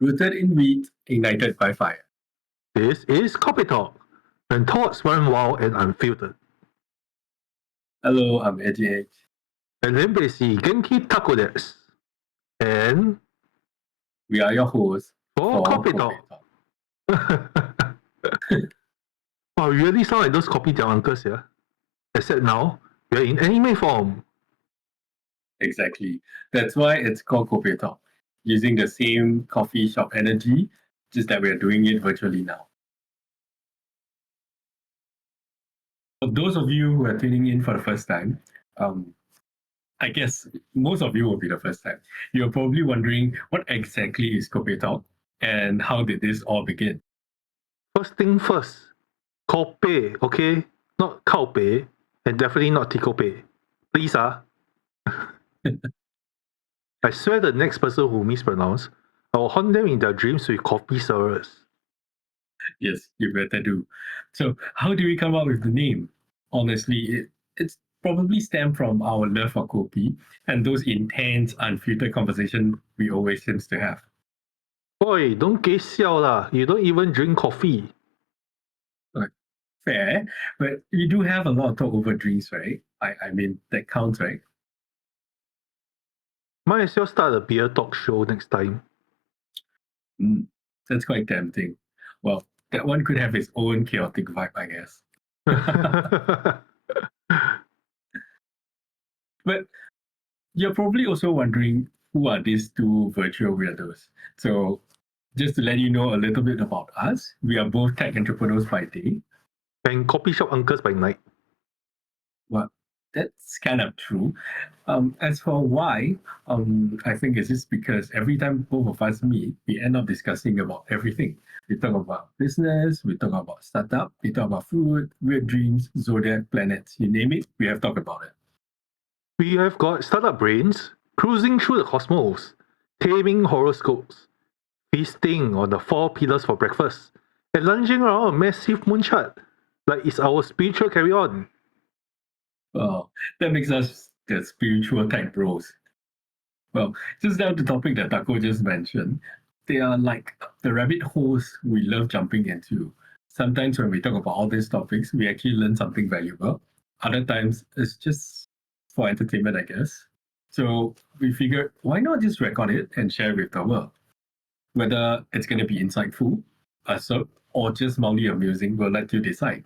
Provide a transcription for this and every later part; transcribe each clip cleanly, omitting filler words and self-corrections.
Rooted in wheat, ignited by fire. This is Kopeh-Talk, when thoughts run wild and unfiltered. Hello, I'm Eiji Edge. And then Bazi, Genkin Takko desu. And We are your hosts for Kopeh-Talk. Wow, we really sound like those kopitiam uncles here. Except now, we're in anime form. Exactly. That's why it's called Kopeh-Talk, using the same coffee shop energy, just that we're doing it virtually now. For those of you who are tuning in for the first time, I guess most of you will be the first time. You're probably wondering what exactly is Kopeh-Talk and how did this all begin? First thing first, Kopeh, okay? Not Kaopeh, and definitely not Tikope. Please, I swear the next person who mispronounce, I will haunt them in their dreams with coffee servers. Yes, you better do. So, how do we come up with the name? Honestly, it's probably stemmed from our love for kopi and those intense, unfiltered conversation we always seems to have. Boy, don't gay siao lah. You don't even drink coffee. Fair, but we do have a lot of talk over drinks, right? I mean, that counts, right? Might as well start a beer talk show next time. That's quite tempting. Well, that one could have its own chaotic vibe, I guess. But you're probably also wondering who are these two virtual weirdos. So, just to let you know a little bit about us, we are both tech entrepreneurs by day. And coffee shop uncles by night. Well, that's kind of true. As for why, I think it's just because every time both of us meet, we end up discussing about everything. We talk about business, we talk about startup, we talk about food, weird dreams, zodiac, planets, you name it, we have talked about it. We have got startup brains, cruising through the cosmos, taming horoscopes, feasting on the 4 pillars for breakfast, and lunging around a massive moonshot like it's our spiritual carry-on. Well, that makes us the spiritual type bros. Well, just down the topic that Taco just mentioned, they are like the rabbit holes we love jumping into. Sometimes when we talk about all these topics, we actually learn something valuable. Other times, it's just for entertainment, I guess. So we figured, why not just record it and share with the world? Whether it's going to be insightful, absurd, or just mildly amusing, we'll let you decide.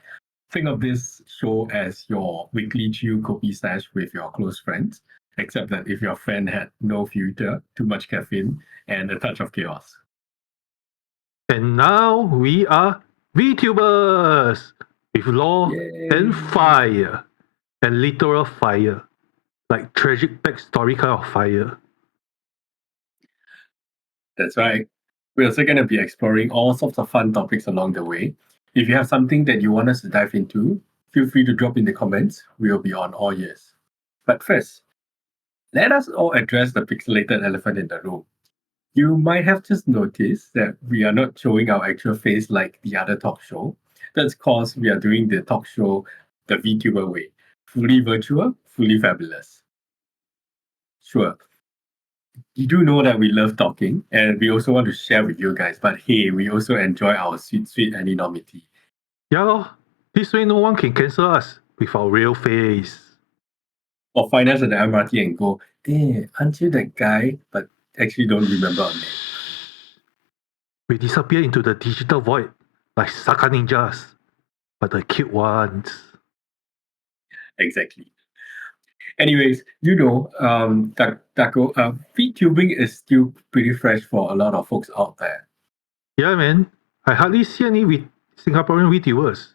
Think of this show as your weekly chill kopi stash with your close friends, except that if your friend had no filter, too much caffeine, and a touch of chaos. And now we are VTubers with law and fire, and literal fire, like tragic backstory kind of fire. That's right. We're also going to be exploring all sorts of fun topics along the way. If you have something that you want us to dive into, feel free to drop in the comments. We'll be on all ears. But first, let us all address the pixelated elephant in the room. You might have just noticed that we are not showing our actual face like the other talk show. That's because we are doing the talk show the VTuber way. Fully virtual, fully fabulous. Sure. You do know that we love talking and we also want to share with you guys, but hey, we also enjoy our sweet anonymity. Yeah, lor. This way no one can cancel us with our real face. Or find us at the MRT and go, hey, aren't you that guy? But actually don't remember our name. We disappear into the digital void like Saka ninjas, but the cute ones. Exactly. Anyways, Taco, VTubing is still pretty fresh for a lot of folks out there. Yeah, man. I hardly see any Singaporean VTubers.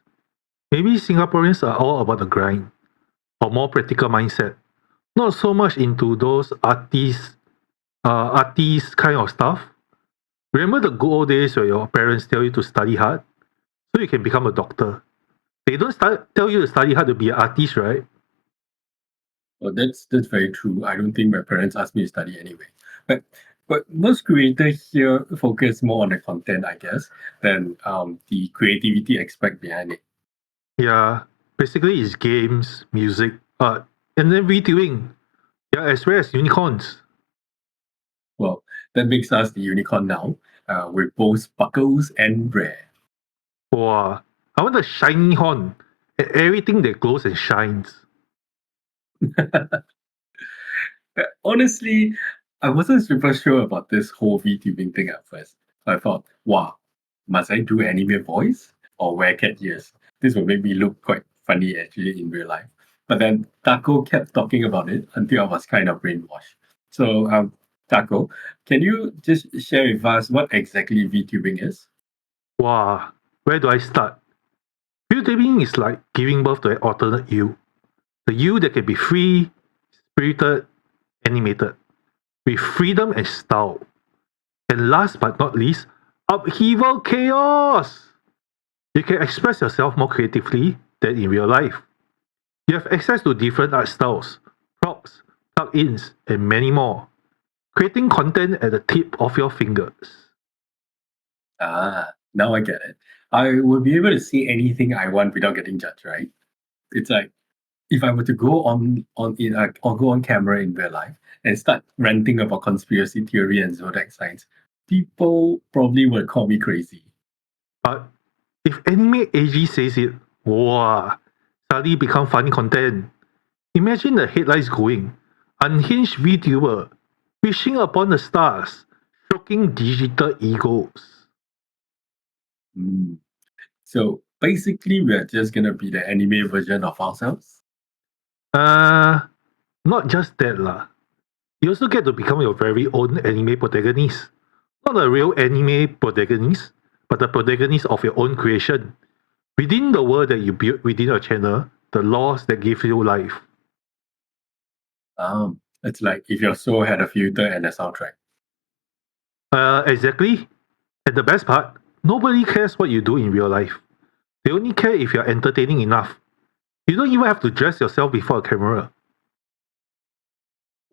Maybe Singaporeans are all about the grind, or more practical mindset. Not so much into those artist kind of stuff. Remember the good old days where your parents tell you to study hard so you can become a doctor? They don't tell you to study hard to be an artist, right? Well, that's very true. I don't think my parents asked me to study anyway. But most creators here focus more on the content, I guess, than the creativity aspect behind it. Yeah, basically it's games, music, art, and then VTubing. Yeah, as well as unicorns. Well, that makes us the unicorn now. with both sparkles and rare. Wow, I want a shiny horn and everything that glows and shines. Honestly, I wasn't super sure about this whole VTubing thing at first. I thought, wow, must I do anime voice or wear cat ears? This will make me look quite funny actually in real life. But then Taco kept talking about it until I was kind of brainwashed. So, Taco, can you just share with us what exactly VTubing is? Wow, where do I start? VTubing is like giving birth to an alternate you. The you that can be free, spirited, animated, with freedom and style. And last but not least, upheaval chaos! You can express yourself more creatively than in real life. You have access to different art styles, props, plugins, and many more, creating content at the tip of your fingers. Now I get it. I will be able to see anything I want without getting judged, right? It's like if I were to go on in or go on camera in real life and start ranting about conspiracy theory and zodiac signs, people probably would call me crazy. But if anime AG says it, wow, suddenly become funny content. Imagine the headlines going, unhinged VTuber, wishing upon the stars, stroking digital egos. Mm. So basically, we're just gonna be the anime version of ourselves. Uh, Not just that lah. You also get to become your very own anime protagonist. Not a real anime protagonist, but the protagonist of your own creation. Within the world that you build within your channel, the laws that give you life. It's like if your soul had a filter and a soundtrack. Exactly. And the best part, nobody cares what you do in real life. They only care if you're entertaining enough. You don't even have to dress yourself before a camera.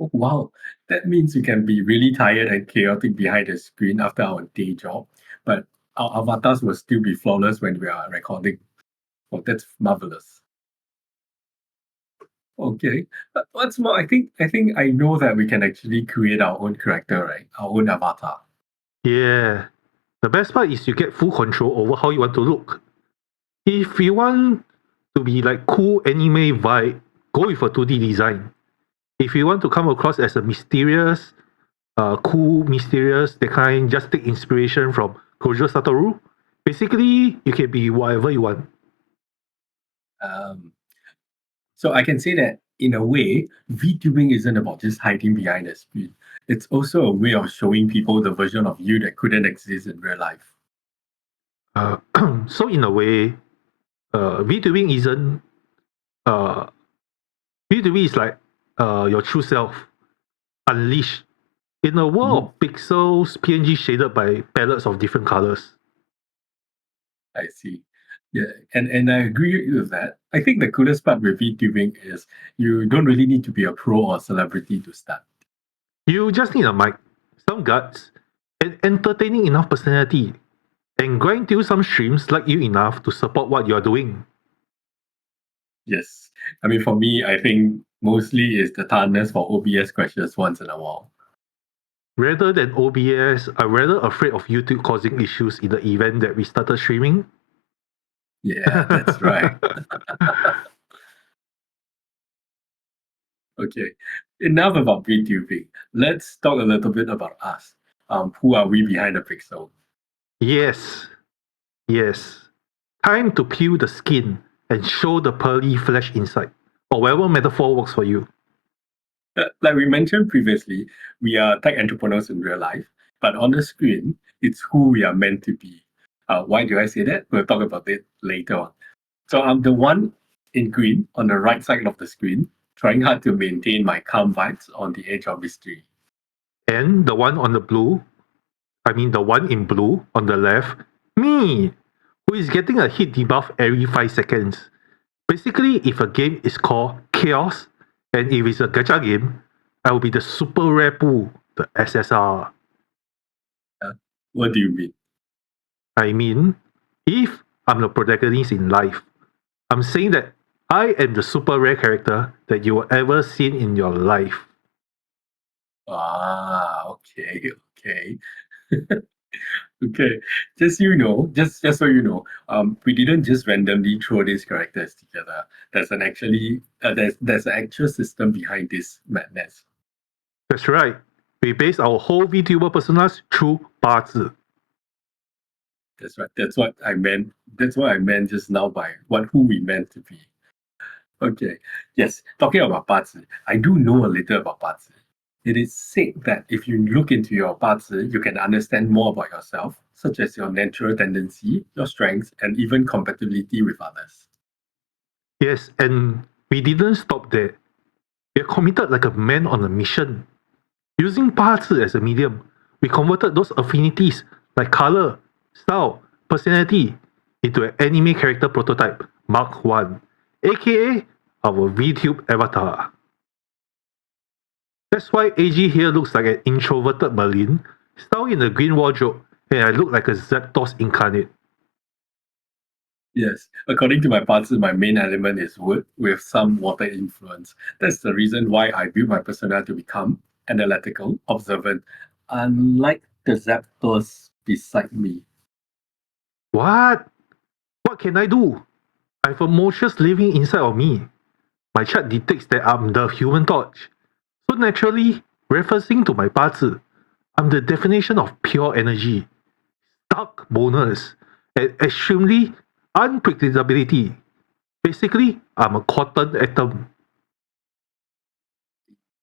Oh, wow, that means we can be really tired and chaotic behind the screen after our day job, but our avatars will still be flawless when we are recording. Oh, that's marvelous. Okay. What's more, I think I know that we can actually create our own character, right? Our own avatar. Yeah. The best part is you get full control over how you want to look. If you want to be like cool anime vibe, go with a 2D design. If you want to come across as a mysterious, cool, mysterious, that kind, just take inspiration from Kojo Satoru. Basically, you can be whatever you want. Um, so I can say that in a way, VTubing isn't about just hiding behind a screen. It's also a way of showing people the version of you that couldn't exist in real life. Uh, so in a way, VTubing isn't uh, VTubing is like your true self unleashed in a world Mhm. of pixels, PNG shaded by palettes of different colors. I see. Yeah, and I agree with that. I think the coolest part with VTubing is you don't really need to be a pro or celebrity to start. You just need a mic, some guts, and entertaining enough personality, and grind till some streams like you enough to support what you're doing. Yes. I mean, for me, I think mostly is the tiredness for OBS crashes once in a while. Rather than OBS, I'm rather afraid of YouTube causing issues in the event that we started streaming. Yeah, that's right. Okay. Enough about VTubing. Let's talk a little bit about us. Who are we behind the pixel? Yes, yes. Time to peel the skin and show the pearly flesh inside, or whatever metaphor works for you. Like we mentioned previously, we are tech entrepreneurs in real life, but on the screen, it's who we are meant to be. Why do I say that? We'll talk about it later on. So I'm the one in green on the right side of the screen, trying hard to maintain my calm vibes on the edge of mystery. And the one on the blue, the one in blue on the left, me, who is getting a hit debuff every 5 seconds. Basically, if a game is called Chaos, and if it's a gacha game, I will be the super rare pool, the SSR. Uh, what do you mean? I mean, if I'm the protagonist in life, I'm saying that I am the super rare character that you will ever seen in your life. Okay, okay. Okay, just so you know, we didn't just randomly throw these characters together. There's an actual system behind this madness. That's right. We base our whole VTuber personas through Bazi. That's right. That's what I meant. That's what I meant just now by who we meant to be. Okay. Yes. Talking about Bazi, I do know a little about Bazi. It is said that if you look into your Bazi, you can understand more about yourself, such as your natural tendency, your strengths, and even compatibility with others. Yes, and we didn't stop there. We are committed like a man on a mission. Using Bazi as a medium, we converted those affinities like color, style, personality into an anime character prototype, Mark 1, aka our VTube avatar. That's why Eiji here looks like an introverted Merlin, style in a green wardrobe, and I look like a Zapdos incarnate. Yes. According to my Bazi, my main element is wood with some water influence. That's the reason why I built my persona to become analytical, observant, unlike the Zapdos beside me. What? What can I do? I have emotions living inside of me. My chart detects that I'm the human torch. So naturally, referencing to my Bazi, I'm the definition of pure energy, dark bonus, and extremely unpredictability. Basically, I'm a cotton atom.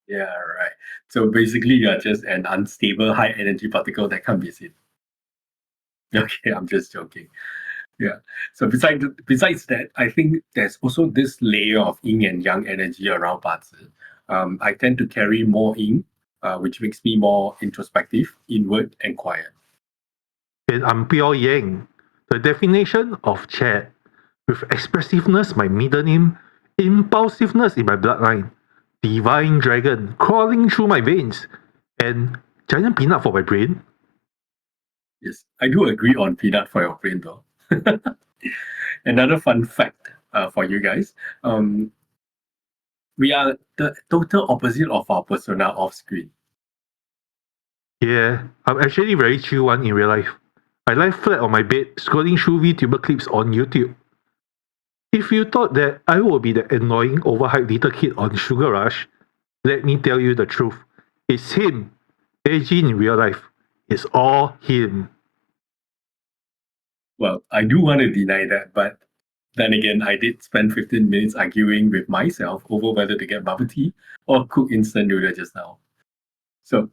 Yeah, right. So basically, you're just an unstable high energy particle that can't be seen. Okay, I'm just joking. Yeah. So besides that, I think there's also this layer of yin and yang energy around Bazi. I tend to carry more yin, which makes me more introspective, inward, and quiet. And I'm pure yang, the definition of chat, with expressiveness my middle name, impulsiveness in my bloodline, divine dragon crawling through my veins, and giant peanut for my brain. Yes, I do agree on peanut for your brain though. Another fun fact for you guys. We are the total opposite of our persona off screen. Yeah, I'm actually very chill one in real life. I lie flat on my bed scrolling through VTuber clips on YouTube. If you thought that I would be the annoying overhyped little kid on Sugar Rush, let me tell you the truth. It's him. Eiji in real life. It's all him. Well, I do want to deny that, but then again, I did spend 15 minutes arguing with myself over whether to get bubble tea or cook instant noodle just now. So,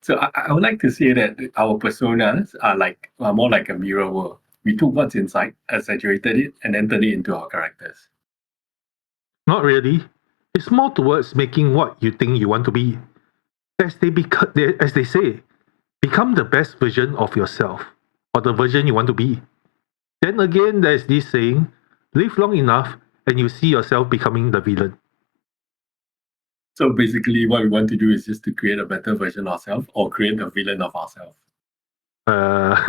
so I would like to say that our personas are more like a mirror world. We took what's inside, exaggerated it, and then turned it into our characters. Not really. It's more towards making what you think you want to be. As they say, become the best version of yourself, or the version you want to be. Then again, there's this saying, live long enough and you see yourself becoming the villain. So basically, what we want to do is just to create a better version of ourselves or create a villain of ourselves. Uh,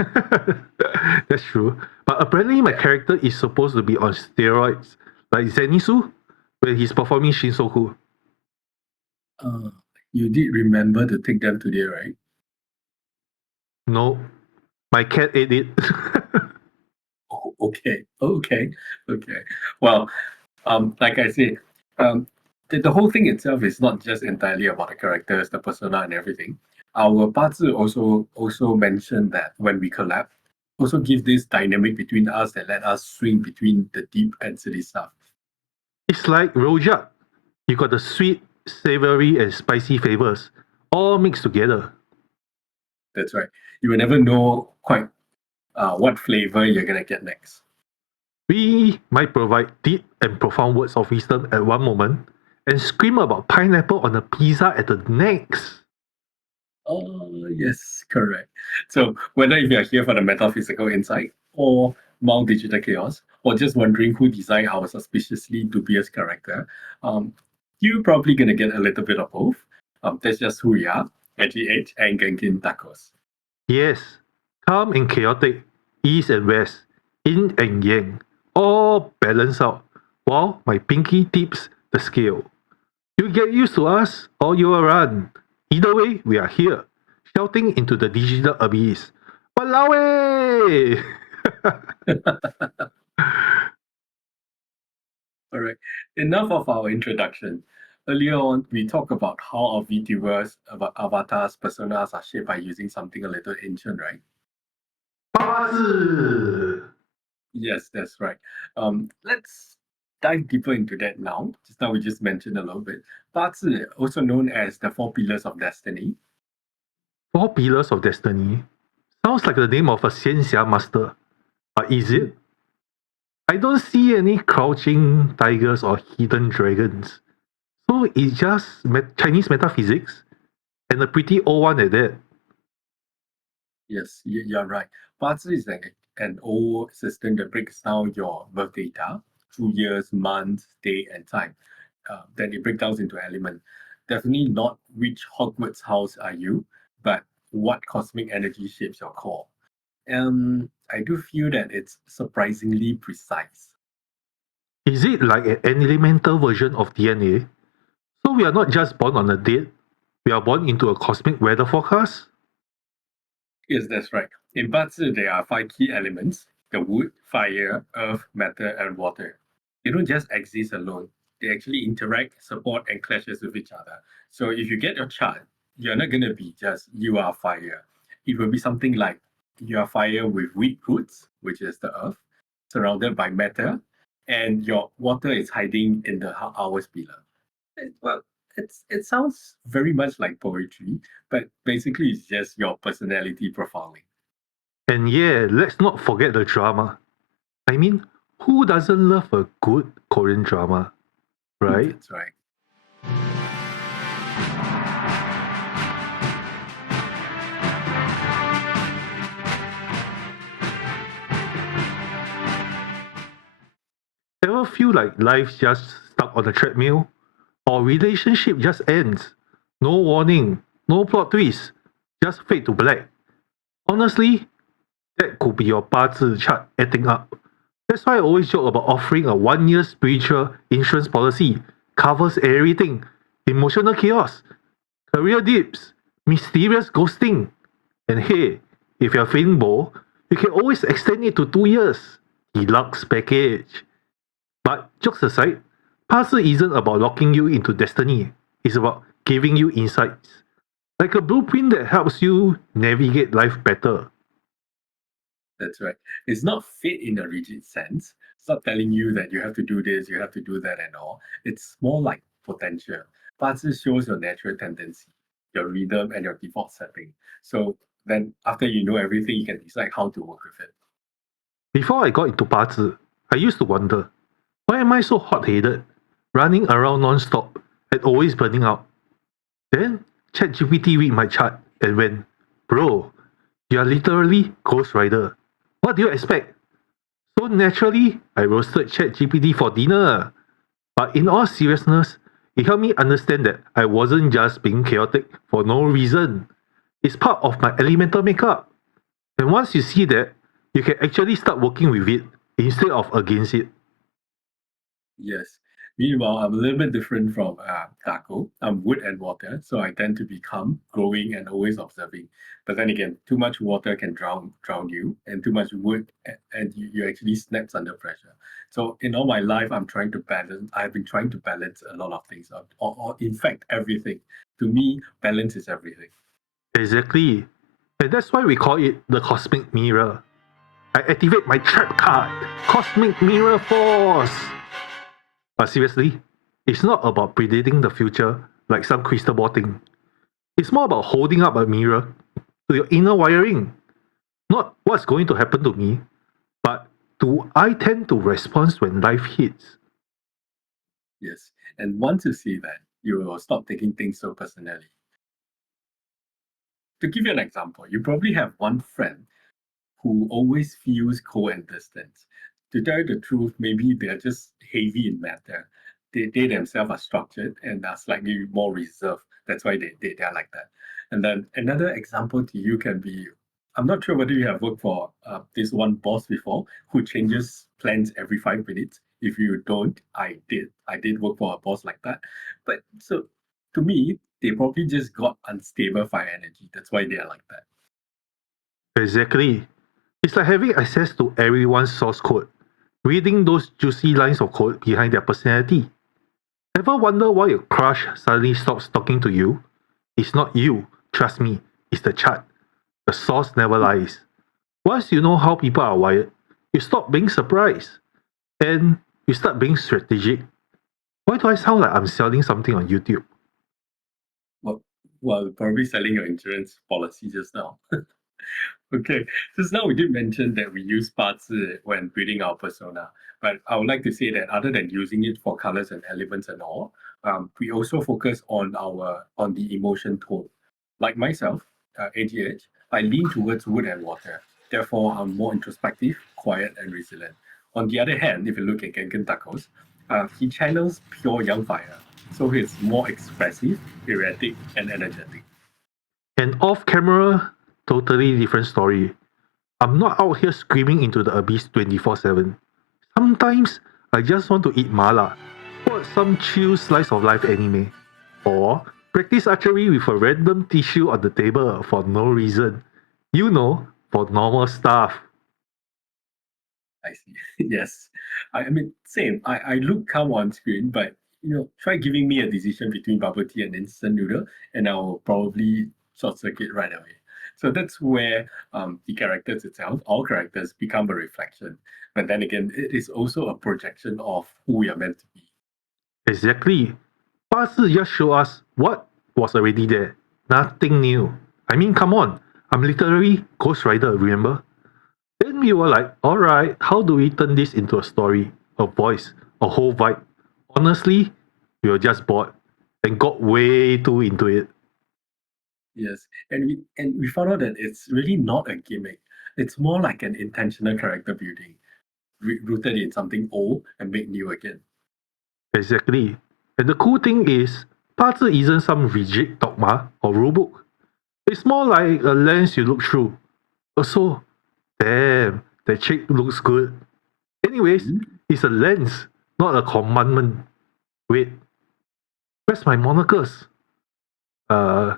that's true. But apparently, my character is supposed to be on steroids, like Zenitsu, when he's performing Shinsoku. Uh, you did remember to take them today, right? No, my cat ate it. Oh, okay. Well, like I said, the whole thing itself is not just entirely about the characters, the persona, and everything. Our Bazi also mentioned that when we collab, also give this dynamic between us that let us swing between the deep and silly stuff. It's like rojak. You got the sweet, savory, and spicy flavors all mixed together. That's right. You will never know quite what flavor you're gonna get next. We might provide deep and profound words of wisdom at one moment and scream about pineapple on a pizza at the next. Oh, yes, correct. So whether if you're here for the metaphysical insight or mild digital chaos, or just wondering who designed our suspiciously dubious character, you're probably gonna get a little bit of both. That's just who we are, Eiji Edge and Genkin Takos. Yes, calm and chaotic, east and west, yin and yang, all balance out, while my pinky tips the scale. You get used to us or you will run. Either way, we are here, shouting into the digital abyss. Walao eh! All right. Enough of our introduction. Earlier on, we talked about how our VTubers, avatars, personas are shaped by using something a little ancient, right? 八字 Yes, that's right. Let's dive deeper into that now. Just now we just mentioned a little bit. Bazi, also known as the Four Pillars of Destiny. Four Pillars of Destiny. Sounds like the name of a 仙侠 master. But is it? I don't see any crouching tigers or hidden dragons. So it's just Chinese metaphysics and a pretty old one at that. Yes, you're right. Bazi is an old system that breaks down your birth data through years, months, day, and time. Then it breaks down into element. Definitely not which Hogwarts house are you, but what cosmic energy shapes your core. I do feel that it's surprisingly precise. Is it like an elemental version of DNA? So we are not just born on a date, we are born into a cosmic weather forecast? Yes, that's right. In Bazi, there are five key elements: the wood, fire, earth, matter, and water. They don't just exist alone. They actually interact, support, and clashes with each other. So if you get your chart, you're not gonna be just you are fire. It will be something like you are fire with wheat roots, which is the earth, surrounded by matter, and your water is hiding in the hour's pillar. Well, it sounds very much like poetry, but basically it's just your personality profiling. And yeah, let's not forget the drama. I mean, who doesn't love a good Korean drama, right? That's right. Ever feel like life's just stuck on a treadmill? Or relationship just ends? No warning, no plot twist, just fade to black. Honestly, that could be your 八字 chart adding up. That's why I always joke about offering a 1 year spiritual insurance policy. Covers everything. Emotional chaos, career dips, mysterious ghosting. And hey, if you're feeling bored, you can always extend it to 2 years. Deluxe package. But jokes aside, 八字 isn't about locking you into destiny. It's about giving you insights. Like a blueprint that helps you navigate life better. That's right. It's not fit in a rigid sense. It's not telling you that you have to do this, you have to do that, and all. It's more like potential. Bazi shows your natural tendency, your rhythm, and your default setting. So then, after you know everything, you can decide how to work with it. Before I got into 八字, I used to wonder, why am I so hot-headed, running around non-stop, and always burning out? Then ChatGPT read my chart and went, bro, you are literally Ghost Rider. What do you expect? So naturally, I roasted ChatGPT for dinner. But in all seriousness, it helped me understand that I wasn't just being chaotic for no reason. It's part of my elemental makeup. And once you see that, you can actually start working with it instead of against it. Yes. Meanwhile, I'm a little bit different from Takko. I'm wood and water, so I tend to be calm, growing, and always observing. But then again, too much water can drown you, and too much wood, and you actually snaps under pressure. So in all my life, I'm trying to balance. I've been trying to balance a lot of things, or in fact, everything. To me, balance is everything. Exactly. And that's why we call it the cosmic mirror. I activate my trap card, Cosmic Mirror Force. But seriously, it's not about predicting the future like some crystal ball thing. It's more about holding up a mirror to your inner wiring. Not what's going to happen to me, but do I tend to respond when life hits? Yes. And once you see that, you will stop taking things so personally. To give you an example, you probably have one friend who always feels cold and distant. To tell you the truth, maybe they're just heavy in matter. They themselves are structured and are slightly more reserved. That's why they are like that. And then another example to you can be, I'm not sure whether you have worked for this one boss before who changes plans every 5 minutes. If you don't, I did. I did work for a boss like that. But so to me, they probably just got unstable fire energy. That's why they are like that. Exactly. It's like having access to everyone's source code, reading those juicy lines of code behind their personality. Ever wonder why your crush suddenly stops talking to you? It's not you, trust me, it's the chat. The source never lies. Once you know how people are wired, you stop being surprised and you start being strategic. Why do I sound like I'm selling something on YouTube? Well, probably selling your insurance policy just now. Okay, just now we did mention that we use Bazi when building our persona, but I would like to say that other than using it for colors and elements and all, we also focus on the emotion tone. Like myself, Eiji Edge, I lean towards wood and water. Therefore, I'm more introspective, quiet, and resilient. On the other hand, if you look at Genkin Takko's, he channels pure young fire, so he's more expressive, erratic, and energetic. And off camera, totally different story. I'm not out here screaming into the abyss 24/7. Sometimes I just want to eat mala, watch some chill slice of life anime, or practice archery with a random tissue on the table for no reason. You know, for normal stuff. I see. Yes. I mean, same. I look calm on screen, but try giving me a decision between bubble tea and instant noodle, and I'll probably short circuit right away. So that's where the characters itself, all characters, become a reflection. But then again, it is also a projection of who we are meant to be. Exactly. Bazi just show us what was already there. Nothing new. I mean, come on. I'm literally Ghost Rider, remember? Then we were like, alright, how do we turn this into a story, a voice, a whole vibe? Honestly, we were just bored and got way too into it. Yes, and we found out that it's really not a gimmick. It's more like an intentional character building, rooted in something old and made new again. Exactly. And the cool thing is, Bazi isn't some rigid dogma or rulebook. It's more like a lens you look through. Also, damn, that chick looks good. Anyways, Mhm. it's a lens, not a commandment. Wait, where's my monikers? Uh,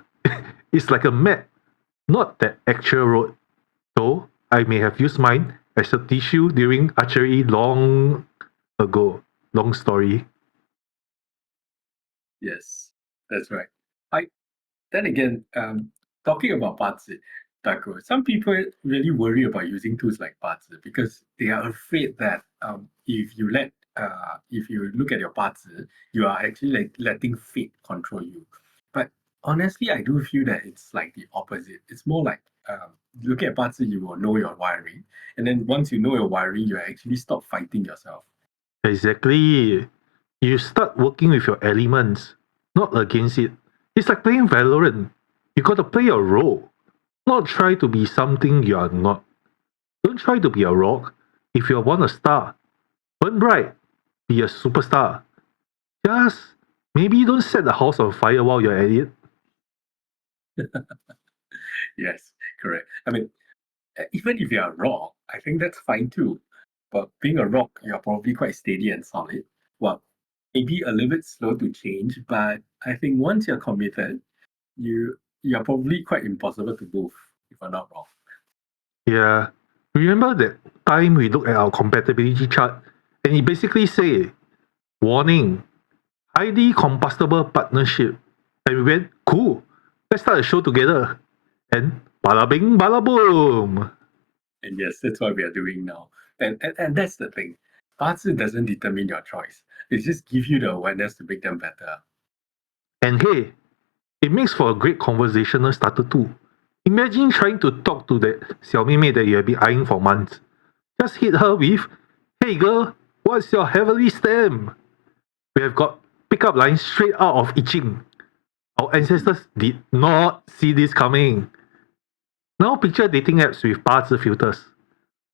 it's like a map, not that actual road. Though I may have used mine as a tissue during archery long ago. Long story. Yes, that's right. I Then again, talking about Bazi, Taco, some people really worry about using tools like Bazi because they are afraid that if you look at your Bazi, you are actually like letting fate control you. But honestly, I do feel that it's like the opposite. It's more like looking at Bazi, you will know your wiring, and then once you know your wiring, you actually stop fighting yourself. Exactly. You start working with your elements, not against it. It's like playing Valorant. You gotta play your role, not try to be something you are not. Don't try to be a rock. If you want a star, burn bright. Be a superstar. Just maybe don't set the house on fire while you're at it. Yes, correct. I mean, even if you're a rock, I think that's fine too. But being a rock, you're probably quite steady and solid. Well, maybe a little bit slow to change, but I think once you're committed, you're probably quite impossible to move, if I'm not wrong. Yeah. Remember that time we looked at our compatibility chart and it basically say, warning, highly combustible partnership. And we went, cool, let's start a show together. And bada bing, bada boom. And yes, that's what we are doing now. And that's the thing. Arts doesn't determine your choice. It just gives you the awareness to make them better. And hey, it makes for a great conversational starter too. Imagine trying to talk to that 小妹妹 that you have been eyeing for months. Just hit her with, hey girl, what's your heavenly stem? We have got pickup lines straight out of I Ching. Our ancestors did not see this coming. Now picture dating apps with 八字 filters.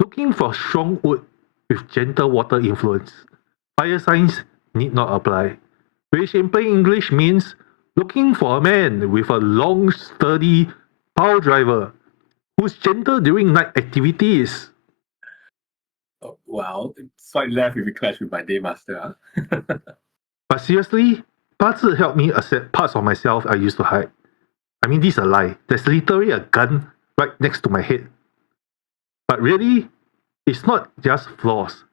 Looking for strong wood with gentle water influence. Fire signs need not apply. Which in plain English means looking for a man with a long, sturdy power driver who's gentle during night activities. Oh, well, swipe left if you clash with my day master. Huh? But seriously, 八字 helped me accept parts of myself I used to hide. I mean, this is a lie. There's literally a gun right next to my head. But really, it's not just flaws,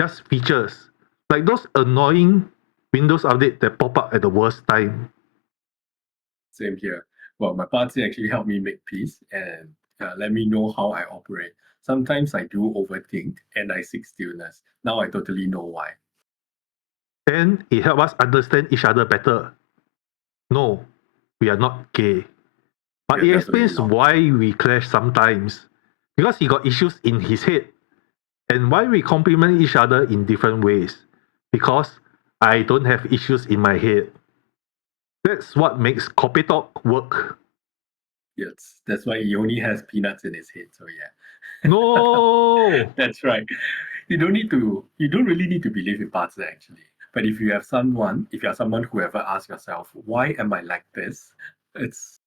just features. Like those annoying Windows updates that pop up at the worst time. Same here. Well, my Bazi actually helped me make peace and let me know how I operate. Sometimes I do overthink and I seek stillness. Now I totally know why. And it helps us understand each other better. No, we are not gay. But Yeah, it definitely explains not. why we clash sometimes. Because he got issues in his head. And why we complement each other in different ways. Because I don't have issues in my head. That's what makes Kopeh-Talk work. Yes, that's why he only has peanuts in his head. So yeah, No! that's right. You don't really need to believe in Bazi actually. But if you are someone who ever asks yourself, why am I like this? It's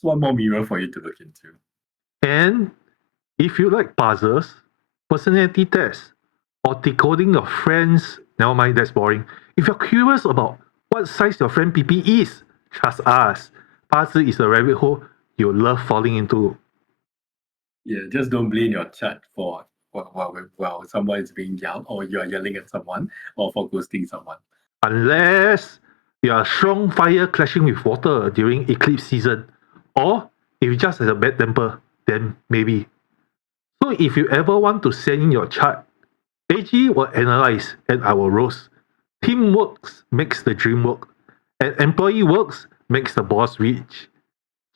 one more mirror for you to look into. And if you like puzzles, personality tests, or decoding your friends, never mind, that's boring. If you're curious about what size your friend PP is, trust us. Puzzle is a rabbit hole you'll love falling into. Yeah, just don't blame your chat for while someone is being yelled or you are yelling at someone or for ghosting someone. Unless you are strong fire clashing with water during eclipse season. Or if you just have a bad temper, then maybe. So if you ever want to send in your chart, AG will analyze and I will roast. Teamwork makes the dream work, and employee works makes the boss rich.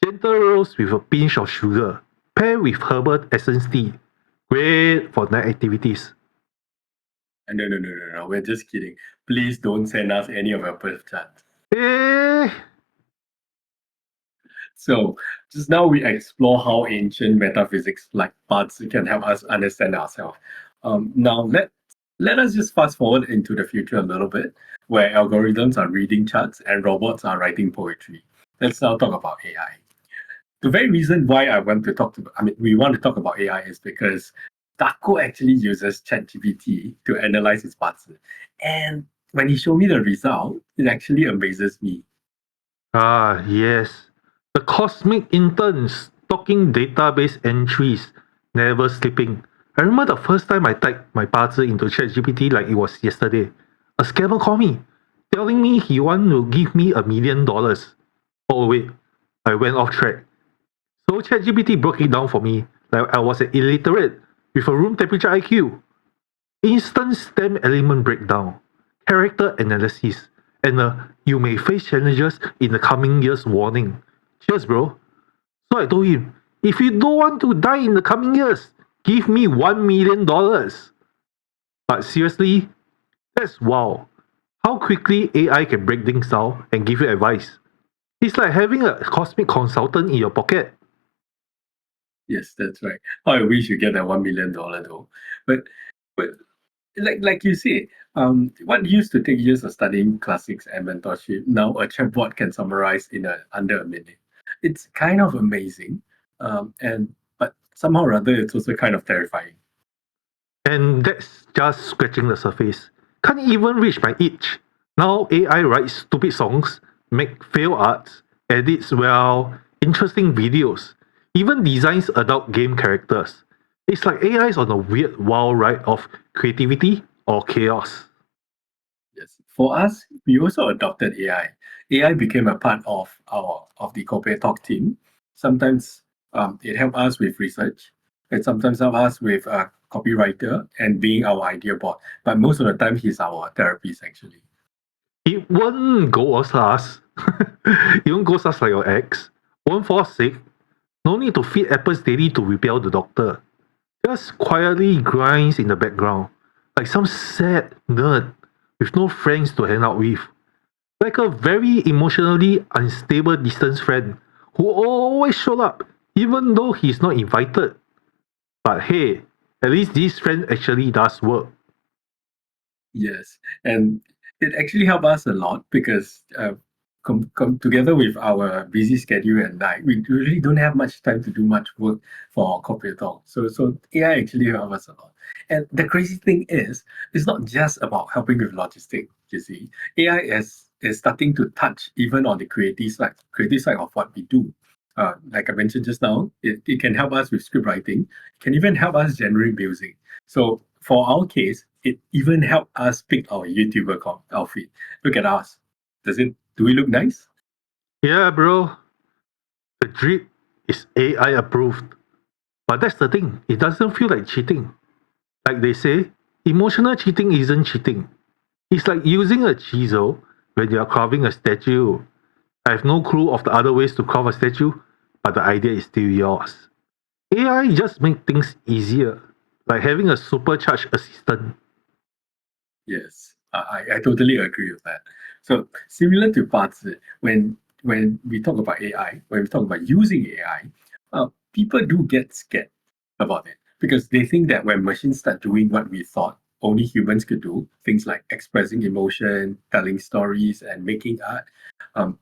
Gentle roast with a pinch of sugar, pair with herbal essence tea. Great for night activities. No, we're just kidding. Please don't send us any of your birth charts. Eh, So just now we explore how ancient metaphysics like parts can help us understand ourselves. Now let us just fast forward into the future a little bit, where algorithms are reading charts and robots are writing poetry. Let's now talk about AI. The very reason why we want to talk about AI is because Takko actually uses ChatGPT to analyze his parts. And when he showed me the result, it actually amazes me. yes. The cosmic interns talking database entries, never sleeping. I remember the first time I typed my puzzle into ChatGPT like it was yesterday. A scammer called me, telling me he wanted to give me $1 million. Oh wait, I went off track. So ChatGPT broke it down for me like I was an illiterate with a room temperature IQ. Instant STEM element breakdown, character analysis, and a you may face challenges in the coming years warning. Cheers, bro. So I told him, if you don't want to die in the coming years, give me $1 million. But seriously, that's wow. How quickly AI can break things down and give you advice. It's like having a cosmic consultant in your pocket. Yes, that's right. How I wish you get that $1 million though. But like you say, what used to take years of studying classics and mentorship, now a chatbot can summarize in under a minute. It's kind of amazing, and but somehow or other, it's also kind of terrifying. And that's just scratching the surface. Can't even reach my itch. Now AI writes stupid songs, make fail arts, edits interesting videos, even designs adult game characters. It's like AI is on a weird wild ride of creativity or chaos. Yes. For us, we also adopted AI. AI became a part of the Kopeh-Talk team. Sometimes it helped us with research. It sometimes helped us with a copywriter and being our idea board. But most of the time, he's our therapist actually. It won't go as fast. It won't go fast like your ex. Won't fall sick. No need to feed apples daily to repel the doctor. Just quietly grinds in the background, like some sad nerd with no friends to hang out with. Like a very emotionally unstable distance friend who always show up even though he's not invited. But hey, at least this friend actually does work. Yes, and it actually helped us a lot because together with our busy schedule at night, we really don't have much time to do much work for our corporate talk. So AI actually helped us a lot. And the crazy thing is, it's not just about helping with logistics. You see, AI is starting to touch even on the creative side of what we do. like I mentioned just now, it can help us with script writing, can even help us generate music. So for our case, it even helped us pick our YouTuber outfit. Look at us. Do we look nice? Yeah, bro. The drip is AI approved. But that's the thing, it doesn't feel like cheating. Like they say, emotional cheating isn't cheating. It's like using a chisel when you're carving a statue. I have no clue of the other ways to carve a statue, but the idea is still yours. AI just makes things easier, like having a supercharged assistant. Yes, I totally agree with that. So similar to Bazi, when we talk about AI, when we talk about using AI, people do get scared about it because they think that when machines start doing what we thought only humans could do, things like expressing emotion, telling stories, and making art,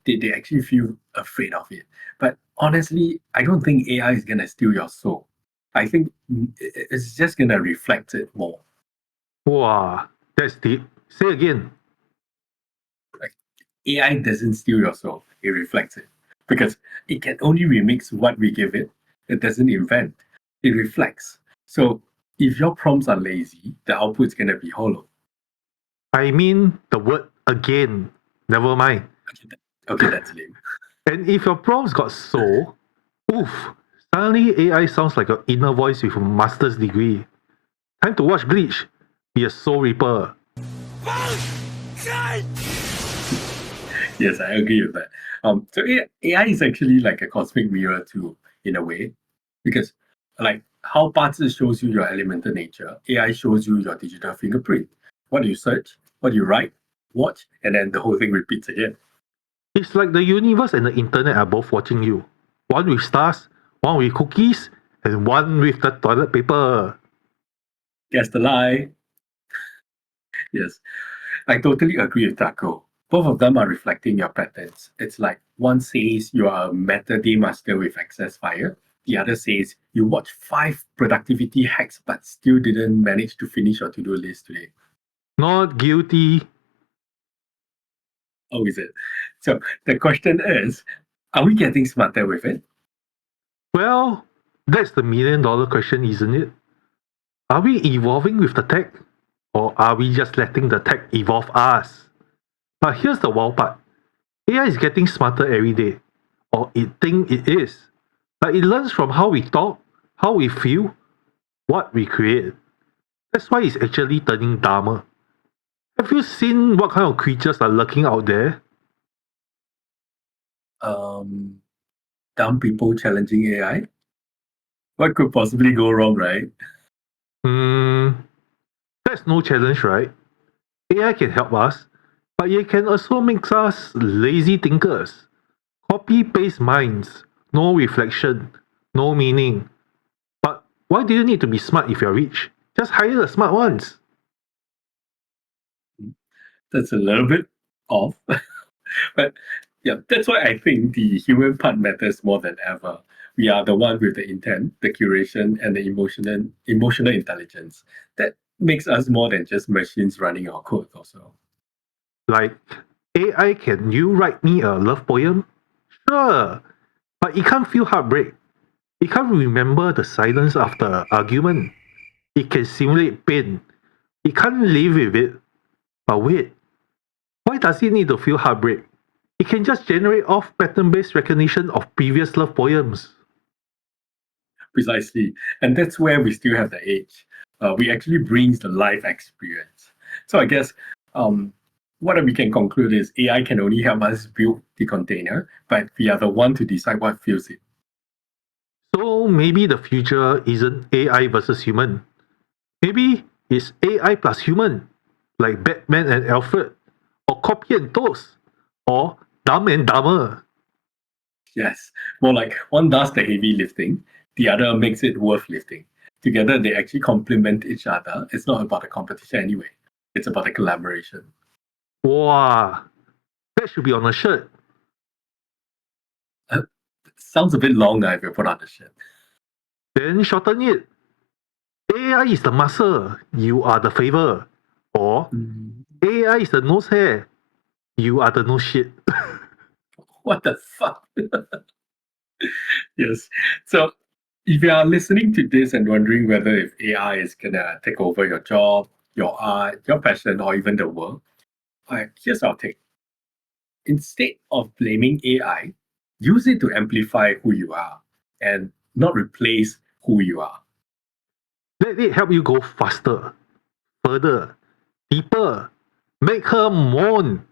they actually feel afraid of it. But honestly, I don't think AI is gonna steal your soul. I think it's just gonna reflect it more. Wow, that's deep. Say again. AI doesn't steal your soul, it reflects it. Because it can only remix what we give it. It doesn't invent, it reflects. So if your prompts are lazy, the output's gonna be hollow. I mean the word again. Never mind. Okay, that's lame. And if your prompts got soul, oof, suddenly AI sounds like an inner voice with a master's degree. Time to watch Bleach. Be a soul reaper. Yes, I agree with that. So AI is actually like a cosmic mirror too, in a way, because like how Bazi shows you your elemental nature, AI shows you your digital fingerprint. What you search, what you write, watch, and then the whole thing repeats again. It's like the universe and the internet are both watching you. One with stars, one with cookies, and one with the toilet paper. Guess the lie. Yes, I totally agree with Taco. Both of them are reflecting your patterns. It's like one says you are a meta day master with excess fire. The other says you watched 5 productivity hacks but still didn't manage to finish your to-do list today. Not guilty. Oh, is it? So the question is, are we getting smarter with it? Well, that's the $1,000,000 question, isn't it? Are we evolving with the tech? Or are we just letting the tech evolve us? But here's the wild part. AI is getting smarter every day. Or it thinks it is. But it learns from how we talk, how we feel, what we create. That's why it's actually turning dumber. Have you seen what kind of creatures are lurking out there? Um, Dumb people challenging AI? What could possibly go wrong, right? Hmm, that's no challenge, right? AI can help us, but it can also make us lazy thinkers. Copy paste minds, no reflection, no meaning. But why do you need to be smart if you're rich? Just hire the smart ones. That's a little bit off. But yeah, that's why I think the human part matters more than ever. We are the one with the intent, the curation, and the emotional intelligence. That makes us more than just machines running our code also. Like, AI, can you write me a love poem? Sure, but it can't feel heartbreak. It can't remember the silence after an argument. It can simulate pain. It can't live with it. But wait, why does it need to feel heartbreak? It can just generate off pattern based recognition of previous love poems. Precisely. And that's where we still have the edge. We actually brings the life experience. So I guess what we can conclude is AI can only help us build the container, but we are the one to decide what fills it. So maybe the future isn't AI versus human. Maybe it's AI plus human, like Batman and Alfred, or Copy and Toast, or Dumb and Dumber. Yes, more like one does the heavy lifting, the other makes it worth lifting. Together, they actually complement each other. It's not about a competition anyway, it's about a collaboration. Wow, that should be on a shirt. Sounds a bit long if you put on the shirt. Then shorten it. AI is the muscle, you are the favor. Or Mm, AI is the nose hair, you are the nose shit. what the fuck? Yes. So if you are listening to this and wondering whether if AI is gonna take over your job, your art, your passion, or even the world, here's our take. Instead of blaming AI, use it to amplify who you are and not replace who you are. Let it help you go faster, further, deeper. Make her moan.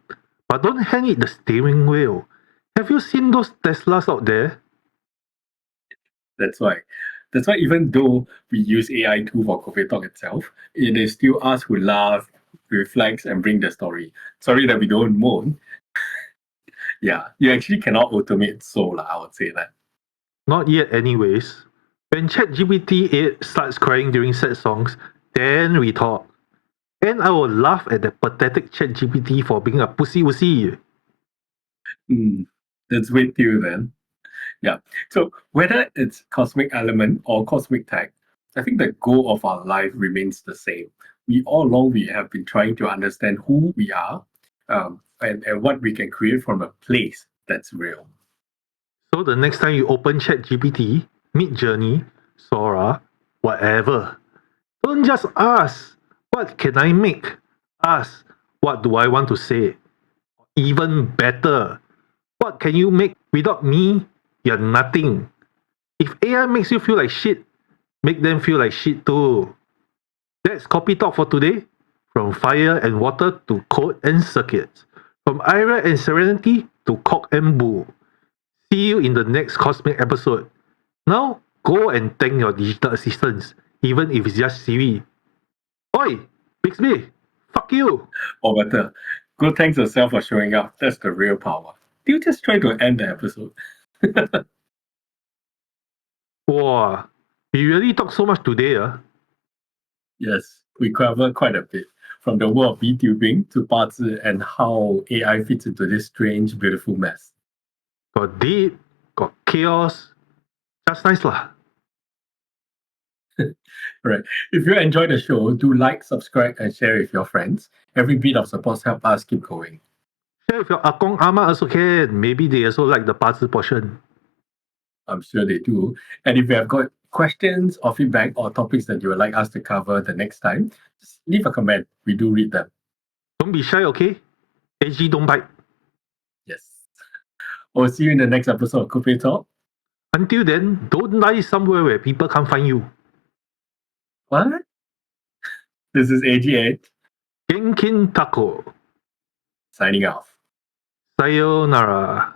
But don't hand it the steering wheel. Have you seen those Teslas out there? That's why. That's why even though we use AI tool for Kopeh-Talk itself, it is still us who laugh, reflects, and bring the story. Sorry that we don't moan. Yeah, you actually cannot automate soul, I would say that. Not yet, anyways. When ChatGPT 8 starts crying during sad songs, then we talk. And I will laugh at the pathetic ChatGPT for being a pussy wussy. Let's wait till then. Yeah. So whether it's cosmic element or cosmic tech, I think the goal of our life remains the same. We all along we have been trying to understand who we are, and what we can create from a place that's real. So the next time you open ChatGPT, Midjourney, Sora, whatever, don't just ask, what can I make? Ask, what do I want to say? Even better, what can you make without me? You're nothing. If AI makes you feel like shit, make them feel like shit too. That's Kopeh-Talk for today. From fire and water to code and circuits. From Ira and Serenity to cock and bull. See you in the next cosmic episode. Now, go and thank your digital assistants, even if it's just Siri. Oi, Bixby, fuck you. Or better, go thanks yourself for showing up. That's the real power. You just try to end the episode. Wow, we really talk so much today. Yes, we covered quite a bit. From the world of VTubing to Bazi and how AI fits into this strange, beautiful mess. Got deep, got chaos. Just nice lah. Right. If you enjoyed the show, do like, subscribe, and share with your friends. Every bit of support helps us keep going. Share with your akong ama also can. Maybe they also like the parts portion. I'm sure they do. And if you have got questions or feedback or topics that you would like us to cover the next time, just leave a comment. We do read them. Don't be shy, okay? AG don't bite. Yes. We'll see you in the next episode of Kopeh-Talk. Until then, don't lie somewhere where people can't find you. What? This is Eiji Edge Genkin Takko. signing off. Sayonara.